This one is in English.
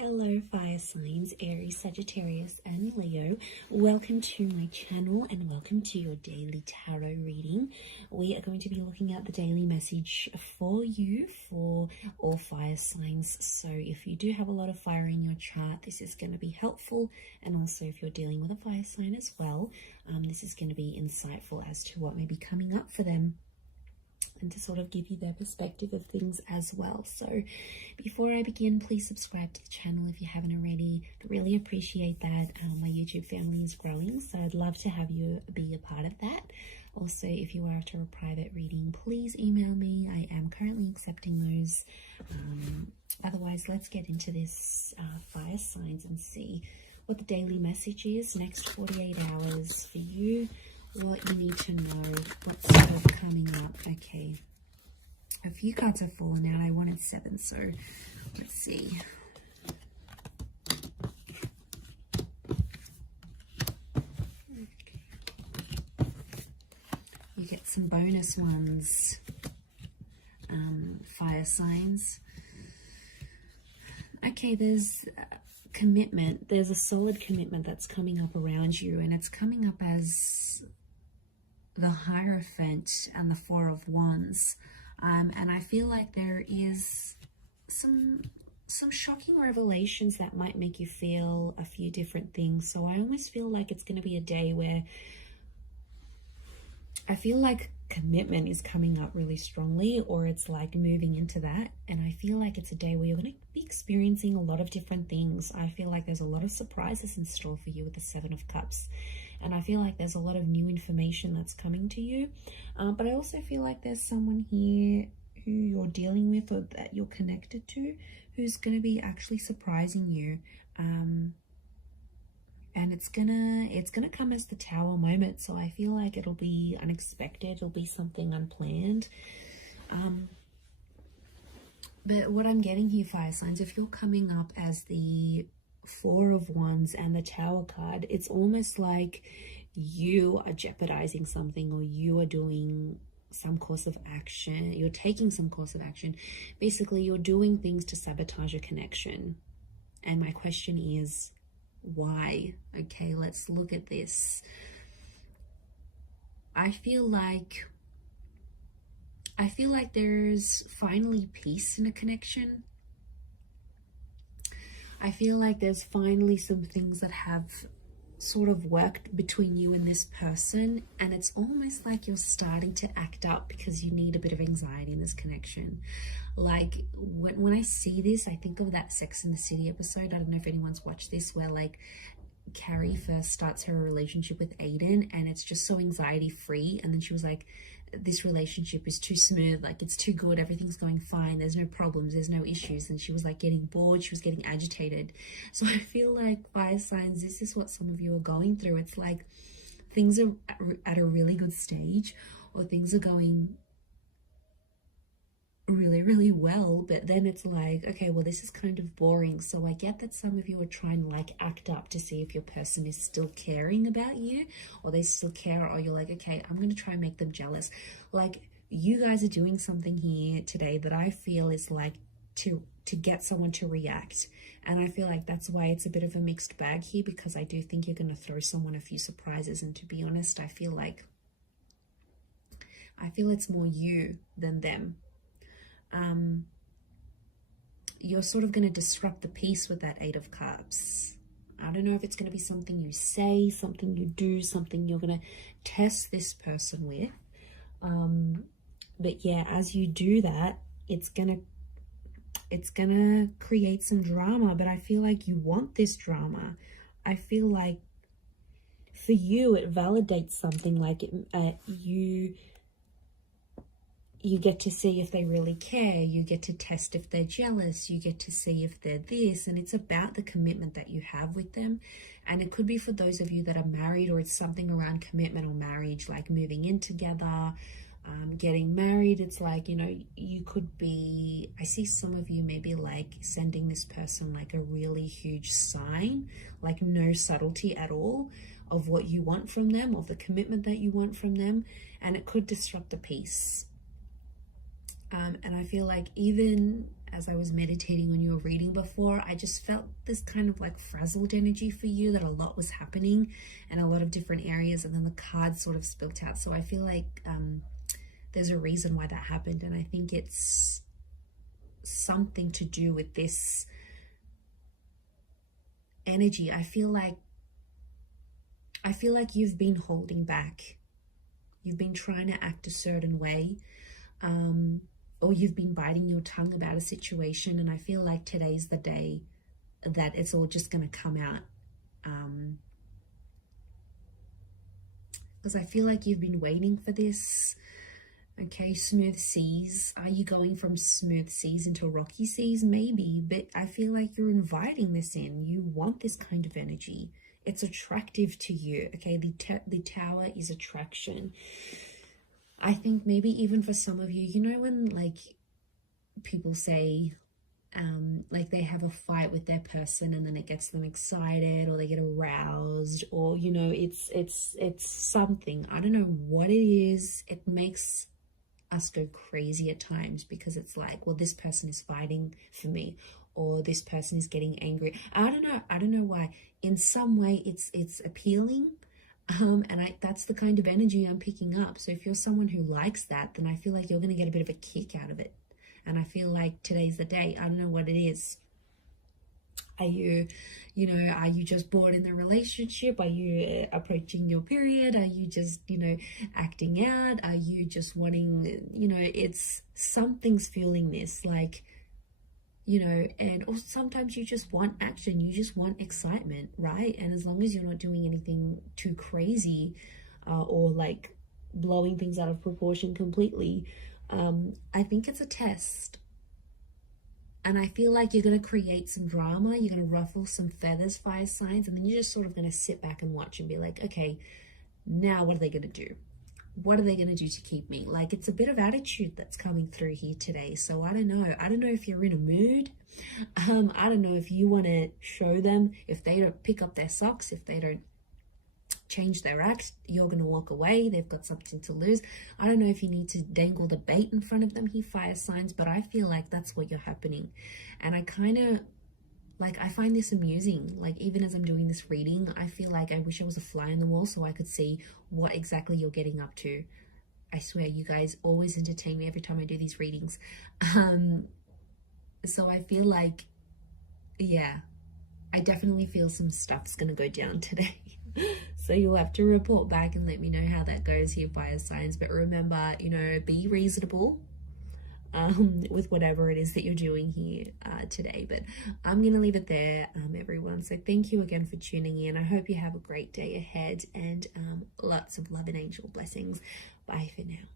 Hello fire signs, Aries, Sagittarius and Leo. Welcome to my channel and welcome to your daily tarot reading. We are going to be looking at the daily message for you for all fire signs. So if you do have a lot of fire in your chart, this is going to be helpful. And also if you're dealing with a fire sign as well, this is going to be insightful as to what may be coming up for them, and to sort of give you their perspective of things as well. So before I begin, please subscribe to the channel if you haven't already. I really appreciate that. My YouTube family is growing, so I'd love to have you be a part of that. Also, if you are after a private reading, please email me. I am currently accepting those. Otherwise, let's get into this fire signs and see what the daily message is next 48 hours for you. What you need to know, what's sort of coming up. Okay, a few cards have fallen out. I wanted 7, so let's see. Okay. You get some bonus ones, fire signs. Okay, there's commitment. There's a solid commitment that's coming up around you, and it's coming up as the Hierophant and the Four of Wands, and I feel like there is some shocking revelations that might make you feel a few different things. So I almost feel like it's going to be a day where I feel like commitment is coming up really strongly, or it's like moving into that, and I feel like it's a day where you're going to be experiencing a lot of different things. I feel like there's a lot of surprises in store for you with the 7 of Cups. And I feel like there's a lot of new information that's coming to you. But I also feel like there's someone here who you're dealing with or that you're connected to who's going to be actually surprising you. And it's gonna come as the Tower moment. So I feel like it'll be unexpected. It'll be something unplanned. But what I'm getting here, fire signs, if you're coming up as the Four of Wands and the Tower card, it's almost like you are jeopardizing something, or you are doing some course of action. You're taking some course of action. Basically, you're doing things to sabotage a connection. And my question is, why? Okay, let's look at this. I feel like there's finally peace in a connection. I feel like there's finally some things that have sort of worked between you and this person, and it's almost like you're starting to act up because you need a bit of anxiety in this connection. Like when I see this, I think of that Sex and the City episode. I don't know if anyone's watched this, where like Carrie first starts her relationship with Aiden, and it's just so anxiety free, and then she was like, this relationship is too smooth, like it's too good, everything's going fine, there's no problems, there's no issues, and she was like getting bored, she was getting agitated. So I feel like, fire signs, this is what some of you are going through. It's like things are at a really good stage, or things are going really well, but then it's like, okay, well, this is kind of boring. So I get that some of you are trying to like act up to see if your person is still caring about you, or they still care, or you're like, okay, I'm going to try and make them jealous. Like, you guys are doing something here today that I feel is like to get someone to react. And I feel like that's why it's a bit of a mixed bag here, because I do think you're going to throw someone a few surprises. And to be honest, I feel it's more you than them. You're sort of going to disrupt the peace with that 8 of Cups. I don't know if it's going to be something you say, something you do, something you're going to test this person with. But yeah, as you do that, it's gonna create some drama, but I feel like you want this drama. I feel like for you, it validates something, like you get to see if they really care, you get to test if they're jealous, you get to see if they're this, and it's about the commitment that you have with them. And it could be for those of you that are married, or it's something around commitment or marriage, like moving in together, getting married. It's like, you know, you could be, I see some of you maybe like sending this person like a really huge sign, like no subtlety at all of what you want from them, of the commitment that you want from them, and it could disrupt the peace. And I feel like even as I was meditating on your reading before, I just felt this kind of like frazzled energy for you, that a lot was happening in a lot of different areas, and then the cards sort of spilt out. So I feel like there's a reason why that happened, and I think it's something to do with this energy. I feel like you've been holding back. You've been trying to act a certain way, or you've been biting your tongue about a situation, and I feel like today's the day that it's all just going to come out. Because I feel like you've been waiting for this. Okay, smooth seas. Are you going from smooth seas into rocky seas? Maybe, but I feel like you're inviting this in. You want this kind of energy. It's attractive to you. Okay, the tower is attraction. I think maybe even for some of you, you know, when like people say like they have a fight with their person and then it gets them excited, or they get aroused, or you know, it's something, I don't know what it is, it makes us go crazy at times, because it's like, well, this person is fighting for me, or this person is getting angry. I don't know why. In some way it's appealing, and that's the kind of energy I'm picking up. So if you're someone who likes that, then I feel like you're going to get a bit of a kick out of it. And I feel like today's the day. I don't know what it is. Are you just bored in the relationship? Are you approaching your period? Are you just, acting out? Are you just wanting, it's something's fueling this, like, and also sometimes you just want action. You just want excitement, right? And as long as you're not doing anything too crazy or like blowing things out of proportion completely, I think it's a test. And I feel like you're going to create some drama. You're going to ruffle some feathers, fire signs, and then you're just sort of going to sit back and watch and be like, okay, now what are they going to do? What are they going to do to keep me? Like, it's a bit of attitude that's coming through here today. So I don't know. I don't know if you're in a mood. I don't know if you want to show them. If they don't pick up their socks, if they don't change their act, you're going to walk away. They've got something to lose. I don't know if you need to dangle the bait in front of them, he fire signs, but I feel like that's what you're happening. And I kind of like, I find this amusing. Like, even as I'm doing this reading, I feel like I wish I was a fly on the wall so I could see what exactly you're getting up to. I swear, you guys always entertain me every time I do these readings. So I feel like, yeah, I definitely feel some stuff's gonna go down today. So you'll have to report back and let me know how that goes here, fire signs. But remember, be reasonable with whatever it is that you're doing here today. But I'm gonna leave it there, everyone. So thank you again for tuning in. I hope you have a great day ahead, and lots of love and angel blessings. Bye for now.